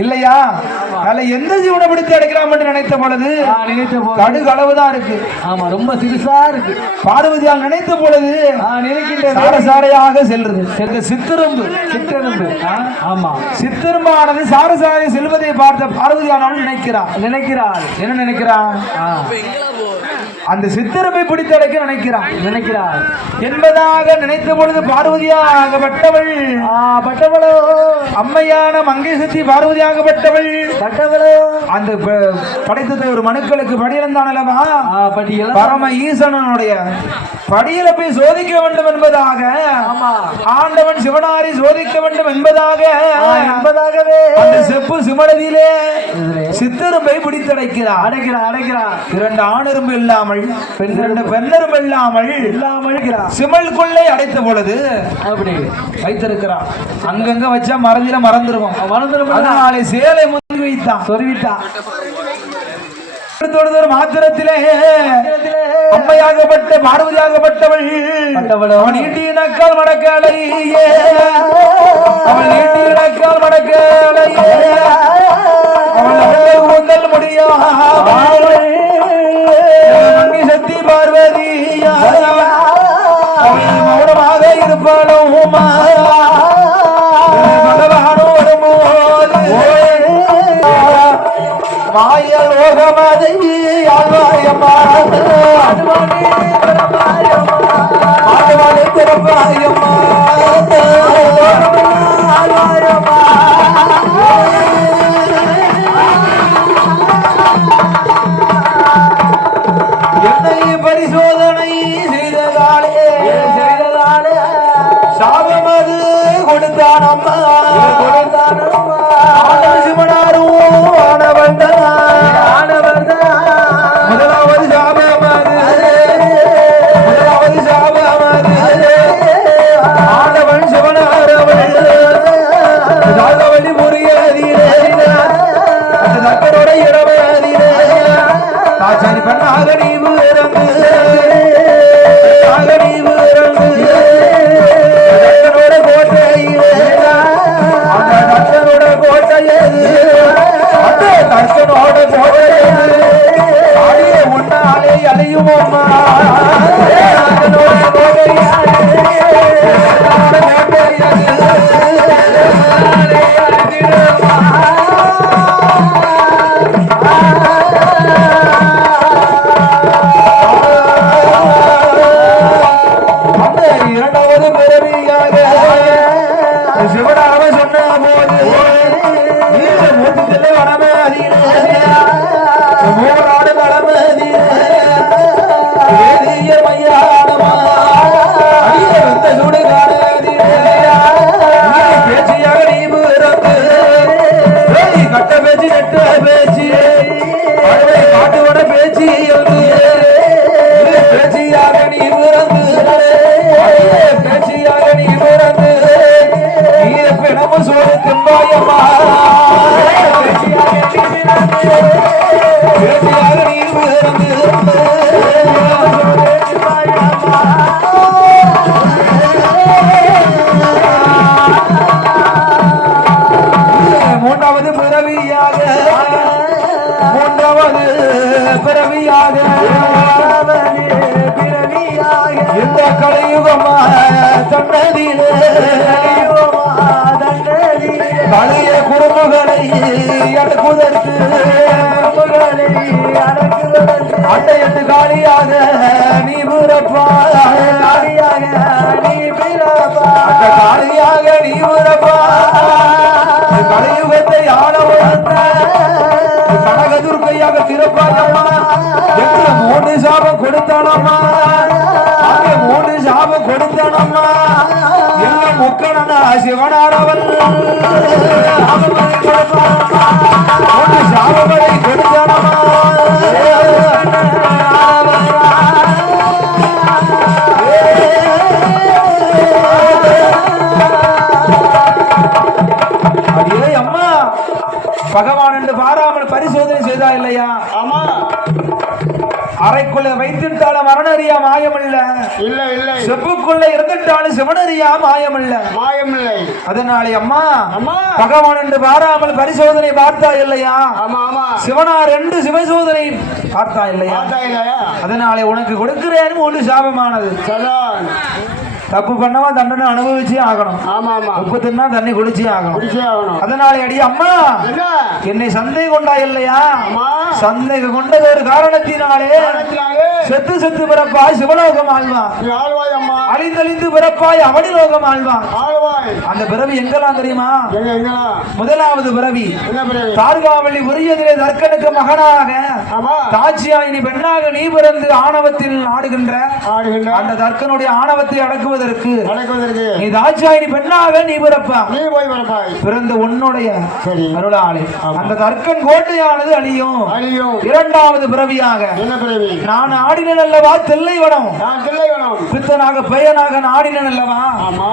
இல்லையா? அதுல எந்த ஜீவனை பிடித்து அடைக்கலாம் என்று நினைத்த பொழுது கடுகு அளவுதான் இருக்கு. ஆமா, ரொம்ப சிறுசா இருக்கு. பார்வதியால் நினைத்த பொழுது நினைக்கின்ற சாரையாக செல்றது சித்தரும்பு. ஆமா, சித்தரும்பானது சாரசாரை செல்வதை பார்த்த பார்வதியானவள் நினைக்கிறாள். என்ன நினைக்கிறான்? அந்த சித்தரும்பை பிடித்து அடைக்க நினைக்கிறாள் என்பதாக நினைத்த பொழுது பார்வதியாகப்பட்டவள் அம்மையான மங்கை சக்தி பார்வதியாகப்பட்டவள் அந்த படைத்த ஒரு மனுக்களுக்கு படியிழந்தான் அல்லவா? பரம ஈசனுடைய படியில போய் சோதிக்க வேண்டும் என்பதாக ஆண்டவன் சிவனாரை சோதிக்க வேண்டும் என்பதாகவே அந்த செப்பு சிமடதியிலே சித்தரும்பை பிடித்து அடைக்கிறார். இரண்டு ஆணெரும்பு இல்லாமல் இரண்டு பெண்ணெரும்பு இல்லாமல் சிமல்குள்ளே அடைத்த பொழுது அப்படி வைத்திருக்கிறான். அங்கங்க வச்சா மறந்துருவோம். அதனாலே சேலை முந்தி வைத்தான், சொருவித்தான். மாத்திரத்திலே அம்மையாகப்பட்ட பார்வதியாகப்பட்டவள் அவன் நீட்டியினக்கால் மடக்கலையே, அவள் நீட்டியினக்கால் மடக்கலையே, அவள் உந்தல் முடியாமல் மங்கை சக்தி பார்வதியா அவள் மௌனமாக இருப்பாளும் மாயல் ஓகமதை ஆழ்வாயம்மா ஆழ்வாயை திறப்பாயம்மா என்னை பரிசோதனை செய்ததாலே சாபம் அது கொடுத்தானம்மா சிவனாரும் முதலாவது சாபம் ஆண்டவன் சிவனாரவன் முறியதிலே அந்த தக்கரோட இடவதிலே காட்சி பண்ணாக நீவு இறங்கு கோட்டையிலே அந்த தக்கனோட கோட்டையே உன்னாலே அலையும் இரண்டாவது பிறவியாக சிவனாம சொன்ன போது மூர்த்திலே வனமதியிலே மூவராடு நடமதியிலே வேதிய மையானமா அடிய வந்த சுடு காணதியிலே பேச்சியாக நீ பிறந்து கட்ட பேச்சு நெட்ட பேச்சு காட்டுவன பேச்சு பேச்சியாக நீ பிறந்து பேச்சியாக நீ பிறந்து பிணமும் சோறு திம்பாயம்மா பேச்சியாக நீ பிறந்து மூன்றாவது பிறவியாக இந்த கலியுகமா தன்னதிலே பழைய குடும்பங்களை அடக்குவதற்கு அட்டையத்து காலியாக நீ பிறப்பா காலியாக நீ பிறப்பா கலியுகத்தை ஆள வந்த கனகதுர்க்கையாக திறப்பாளம்மா என்று 3 சாபம் கொடுத்தானம்மா. அங்கே 3 சாபம் கொடுத்தானம்மா. எங்க முக்கணனா சிவனாரவன் 3 சாபங்களை கொடுத்தானம்மா. அடியே அம்மா, பகவான் என்று பாராமல் பரிசோதனை செய்தா இல்லையா? ஆமா. அறைக்குள்ள வைத்துட்டாலும் மரணறியா மாயமில்ல, இல்லை இல்லை செப்புக்குள்ள இருந்துட்டாலும் சிவனறியா மாயமில்ல. மாயமில்லை. அதனாலே அம்மா அம்மா பகவான் என்று பாராமல் பரிசோதனை பார்த்தா இல்லையா? ஆமா ஆமா சிவனார் என்று சிவசோதனை பார்த்தா இல்லையா? பார்த்தா இல்லையா? அதனாலே உனக்கு கொடுக்கிறேன் ஒரு சாபமானது. சதான். தப்பு பண்ணவா தண்டனை அனுபவிச்சே ஆகணும். ஆமா ஆமா உப்பு தின்னா தண்ணி குடிச்சே ஆகணும். குடிச்சே ஆகணும். அதனாலே அடி அம்மா என்ன? என்னை சந்தேகம் கொண்டா இல்லையா? அம்மா சந்தேகம் கொண்டது ஒரு காரணத்தினாலே காரணத்தினாலே செத்து செத்து பிறப்பாய் சிவலோகம் ஆழ்வான், நீ ஆழ்வாய் அம்மா. அழிந்தழிந்து பிறப்பாய் அவனி லோகம் ஆழ்வான். ஆழ்வாய் அந்த பிறவி எங்கெல்லாம் தெரியுமா? எங்க எங்கடா? முதலாவது பிறவி என்ன பிறவி? தார்காவள்ளி உரியதிலே தர்க்கனுக்கு மகனாக ஆமா தாட்சியாயினி பெண்ணாக நீ பிறந்து ஆணவத்தில் ஆடுகின்ற ஆடுகின்ற அந்த தர்க்கனுடைய ஆணவத்தை அடக்குவதற்கு நடக்குவதற்கு நீ தாட்சியாயினி பெண்ணாக நீ பிறப்பா. நீ போய் வரப்பாய். பிறந்த உன்னுடைய சரி அருளாளே அந்த தர்க்கன் கோட்டையானது அழியும். அழியும். இரண்டாவது பிறவியாக என்ன பிறவி? நான் ஆடினேன் அல்லவா தில்லைவனம், நான் தில்லைவனம். பித்தனாக பெயனாக ஆடினேன் அல்லவா, ஆமா